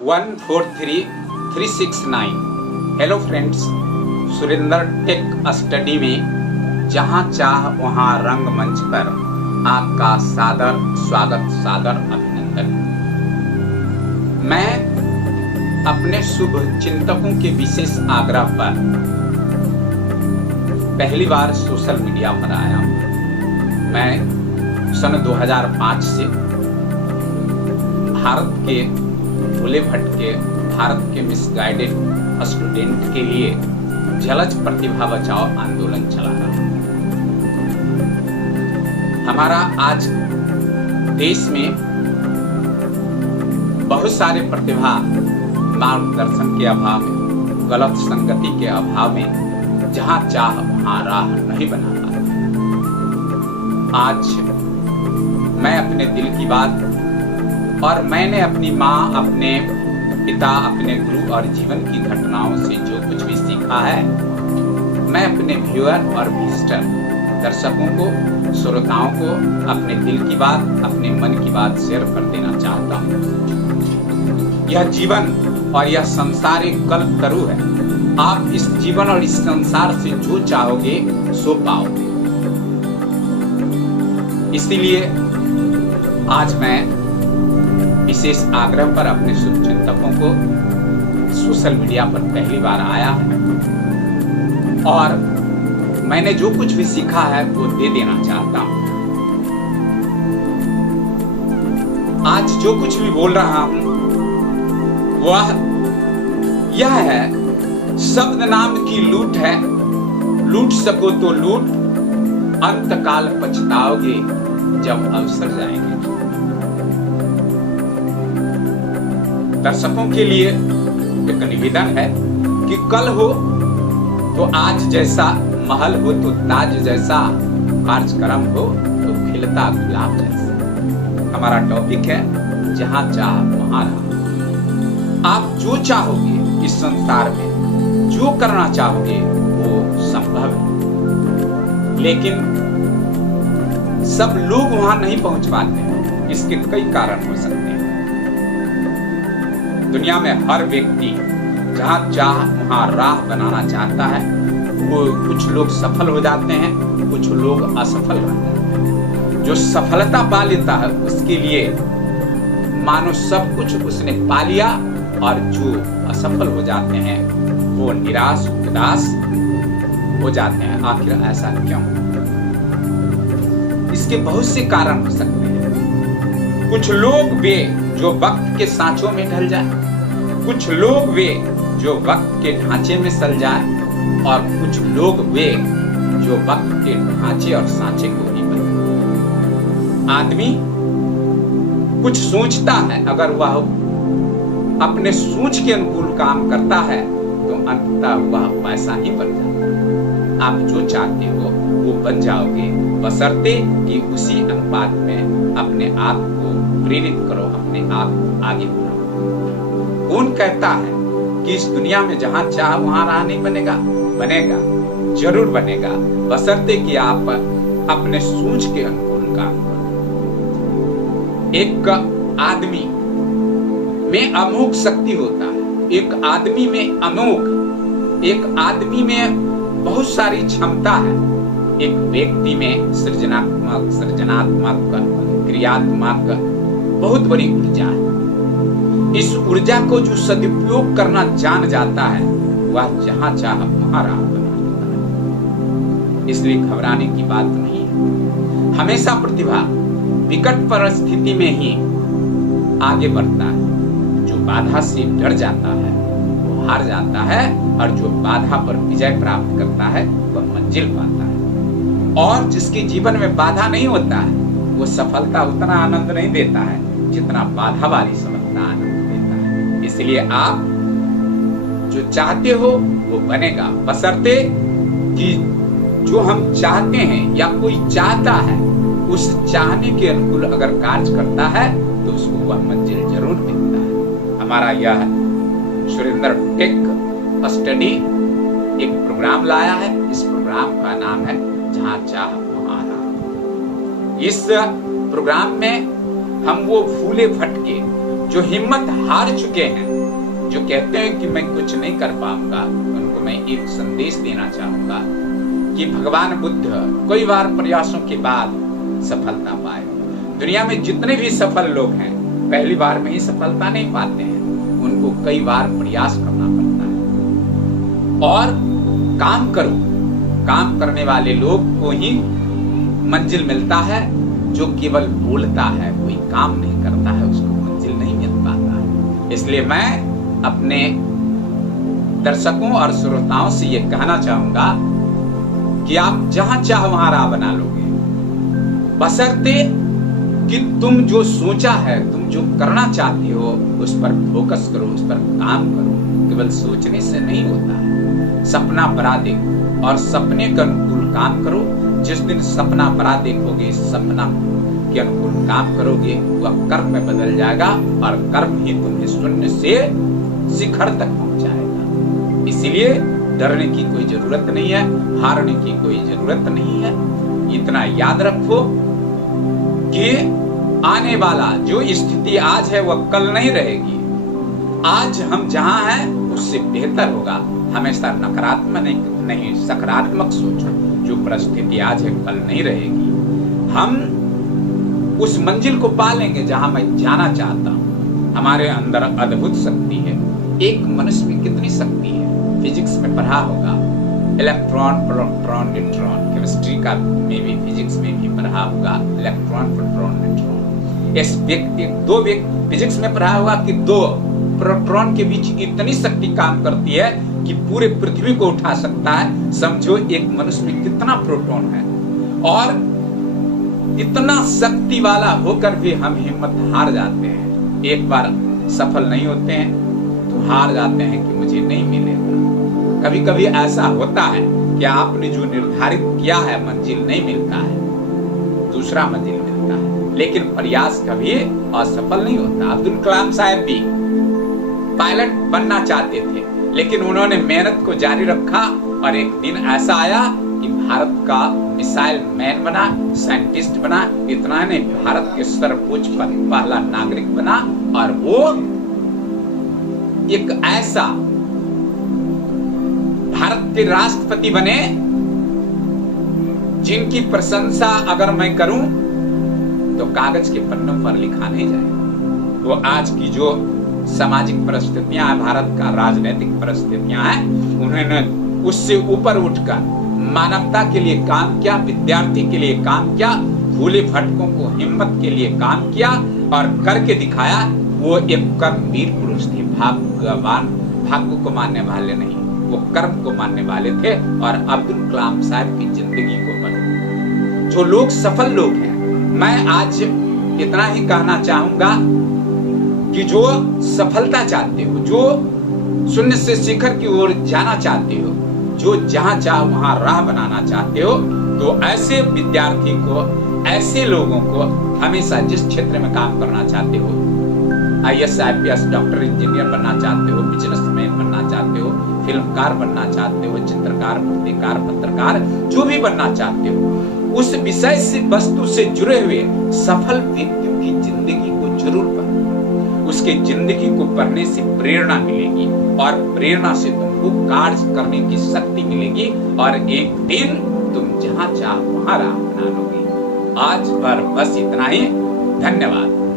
143369। Hello friends, Surendra tech study में जहां चाह वहां रंगमंच पर आपका सादर स्वागत, सादर अभिनंदन। मैं अपने शुभ चिंतकों के विशेष आग्रह पर पहली बार सोशल मीडिया पर आया हूं। मैं सन 2005 से भारत के भोले भटके, भारत के मिसगाइडेड स्टूडेंट के लिए जलज प्रतिभा बचाओ आंदोलन चला रहा है। हमारा आज देश में बहुत सारे प्रतिभा मार्गदर्शन के अभाव में, गलत संगति के अभाव में जहां चाह वहां राह नहीं बना पाते। आज मैं अपने दिल की बात और मैंने अपनी माँ, अपने पिता, अपने गुरु और जीवन की घटनाओं से जो कुछ भी सीखा है, मैं अपने व्यूअर और विजिटर दर्शकों को, श्रोताओं को अपने दिल की बात, अपने मन की बात शेयर कर देना चाहता हूँ। यह जीवन और यह संसार एक कल्पतरु है। आप इस जीवन और इस संसार से जो चाहोगे सो पाओगे। इसीलिए आज मैं विशेष आग्रह पर अपने शुभचिंतकों को सोशल मीडिया पर पहली बार आया है और मैंने जो कुछ भी सीखा है वो दे देना चाहता हूं। आज जो कुछ भी बोल रहा हूं वह यह है, शब्द नाम की लूट है, लूट सको तो लूट, अंतकाल पछताओगे जब अवसर जाएंगे। दर्शकों के लिए एक निवेदन है कि कल हो तो आज जैसा, महल हो तो ताज जैसा, कार्यक्रम हो तो खिलता गुलाब जैसा। हमारा टॉपिक है जहां चाह वहां राह। आप जो चाहोगे इस संसार में, जो करना चाहोगे वो संभव है, लेकिन सब लोग वहां नहीं पहुंच पाते हैं। इसके कई कारण हो सकते हैं। दुनिया में हर व्यक्ति जहां चाह वहां राह बनाना चाहता है। वो कुछ लोग सफल हो जाते हैं, कुछ लोग असफल रहते हैं। जो सफलता पा लेता है उसके लिए मानो सब कुछ उसने पा लिया, और जो असफल हो जाते हैं वो निराश उदास हो जाते हैं। आखिर ऐसा क्यों? इसके बहुत से कारण हो सकते हैं। कुछ लोग वे जो वक्त के सांचों में ढल जाए, कुछ लोग वे जो वक्त के ढांचे में सल जाए, और कुछ लोग वे जो वक्त के ढांचे और सांचे को ही बने। आदमी कुछ सोचता है, अगर वह अपने सोच के अनुकूल काम करता है तो अंततः वह पैसा ही बन जाता है। आप जो चाहते हो वो बन जाओगे, बशर्ते कि उसी अनुपात में अपने आप को प्रेरित करो, अपने आप को आगे बढ़ाओ। कौन कहता है कि इस दुनिया में जहां चाह वहां राह नहीं बनेगा? बनेगा, जरूर बनेगा, बशर्ते कि आप अपने सोच के अनुकूल काम करो। एक आदमी में अमोघ शक्ति होता है, एक आदमी में अमोघ, एक आदमी में बहुत सारी क्षमता है। एक व्यक्ति में सृजनात्मक, क्रियात्मक बहुत बड़ी ऊर्जा है। इस ऊर्जा को जो सदुपयोग करना जान जाता है वह जहां चाह वहां राह बना लेता है। इसलिए घबराने की बात नहीं है। हमेशा प्रतिभा विकट परिस्थिति में ही आगे बढ़ता है। जो बाधा से डर जाता है वो हार जाता है, और जो बाधा पर विजय प्राप्त करता है वह मंजिल पाता है। और जिसके जीवन में बाधा नहीं होता है वो सफलता उतना आनंद नहीं देता है जितना बाधा वाली सफलता आनंद देता है। इसलिए आप जो चाहते हो वो बनेगा, बशर्ते कि जो हम चाहते हैं या कोई चाहता है उस चाहने के अनुकूल अगर कार्य करता है तो उसको वह मंजिल जरूर मिलता है। हमारा यह सुरेंद्र टेक स्टडी एक प्रोग्राम लाया है। इस प्रोग्राम का नाम है जहां चाह वहां राह। इस प्रोग्राम में हम वो भूले भटके जो हिम्मत हार चुके हैं, जो कहते हैं कि मैं कुछ नहीं कर पाऊंगा, उनको मैं एक संदेश देना चाहूंगा कि भगवान बुद्ध कई बार प्रयासों के बाद सफलता पाए। दुनिया में जितने भी सफल लोग हैं पहली बार में ही सफलता नहीं पाते हैं, उनको कई बार प्रयास करना पड़ता है। और काम करो, काम करने वाले लोग को ही मंजिल मिलता है। जो केवल बोलता है, कोई काम नहीं करता है, उसको मंजिल नहीं मिल पाता है। इसलिए मैं अपने दर्शकों और श्रोताओं से ये कहना चाहूंगा कि आप जहां चाह वहां राह बना लोगे, बशर्ते कि तुम जो सोचा है, तुम जो करना चाहते हो उस पर फोकस करो, उस पर काम करो। केवल सोचने से नहीं होता है। सपना बड़ा देखो और सपने के अनुकूल काम करो। जिस दिन सपना बड़ा देखोगे, सपना के अनुकूल काम करोगे, वह कर्म में बदल जाएगा और कर्म ही तुम्हें शून्य से शिखर तक पहुंचाएगा। इसीलिए डरने की कोई जरूरत नहीं है, हारने की कोई जरूरत नहीं है। इतना याद रखो कि आने वाला जो स्थिति आज है वह कल नहीं रहेगी। आज हम जहां हैं उससे बेहतर होगा। हमेशा नकारात्मक नहीं, सकारात्मक सोचो। जो परिस्थिति आज है कल नहीं रहेगी। हम उस मंजिल को पा लेंगे जहां मैं जाना चाहता हूं। हमारे अंदर अद्भुत शक्ति है। एक मनुष्य में कितनी शक्ति है, फिजिक्स में पढ़ा होगा। इलेक्ट्रॉन, प्रोटॉन, न्यूट्रॉन, केमिस्ट्री का में भी, फिजिक्स में भी पढ़ा होगा। Electron, proton, neutron. इस व्यक्ति दो व्यक्ति फिजिक्स में पढ़ा होगा कि दो प्रोटॉन के बीच इतनी शक्ति काम करती है कि पूरे पृथ्वी को उठा सकता है। समझो एक मनुष्य में कितना प्रोटॉन है। और इतना शक्ति वाला होकर भी हम हिम्मत हार जाते हैं। एक बार सफल नहीं होते हैं तो हार जाते हैं कि मुझे नहीं मिलेगा। कभी कभी ऐसा होता है कि आपने जो निर्धारित किया है मंजिल नहीं मिलता है, दूसरा मंजिल मिलता है। लेकिन प्रयास कभी असफल नहीं होता। अब्दुल कलाम साहब भी पायलट बनना चाहते थे, लेकिन उन्होंने मेहनत को जारी रखा और एक दिन ऐसा आया कि भारत का मिसाइल मैन बना, साइंटिस्ट बना। इतना नहीं, भारत के सर्वोच्च पहला नागरिक बना। और वो एक ऐसा भारत के राष्ट्रपति बने जिनकी प्रशंसा अगर मैं करूं तो कागज के पन्नों पर लिखा नहीं जाए। वो आज की जो सामाजिक परिस्थितियां हैं, भारत का राजनीतिक परिस्थितियां हैं, उन्होंने उससे ऊपर उठकर मानवता के लिए काम किया, विद्यार्थी के लिए काम किया, भूले भटकों को हिम्मत के लिए काम किया और करके दिखाया। वो एक कर्मवीर पुरुष थे। भगवान भाग्य को मानने वाले नहीं, वो कर्म को मानने वाले थे। और अब्दुल कलाम साहब की जिंदगी को बनो। जो लोग सफल लोग हैं, मैं आज इतना ही कहना चाहूंगा कि जो सफलता चाहते हो, जो शून्य से शिखर की ओर जाना चाहते हो, जो जहां चाह वहां राह बनाना चाहते हो, तो ऐसे विद्यार्थी को, ऐसे लोगों को हमेशा जिस क्षेत्र में काम करना चाहते हो, IAS, IPS, डॉक्टर, इंजीनियर बनना चाहते हो, बिजनेसमैन बनना चाहते हो, फिल्मकार बनना चाहते हो, चित्रकार, मूर्तिकार, पत्रकार, जो भी बनना चाहते हो, उस विषय से, वस्तु से जुड़े हुए सफल व्यक्तियों की जिंदगी को जरूर पढ़ो। उसके जिंदगी को पढ़ने से प्रेरणा मिलेगी और प्रेरणा से तुमको कार्य करने की शक्ति मिलेगी और एक दिन तुम जहां चाह वहां राह बना लोगे। आज पर बस इतना ही। धन्यवाद।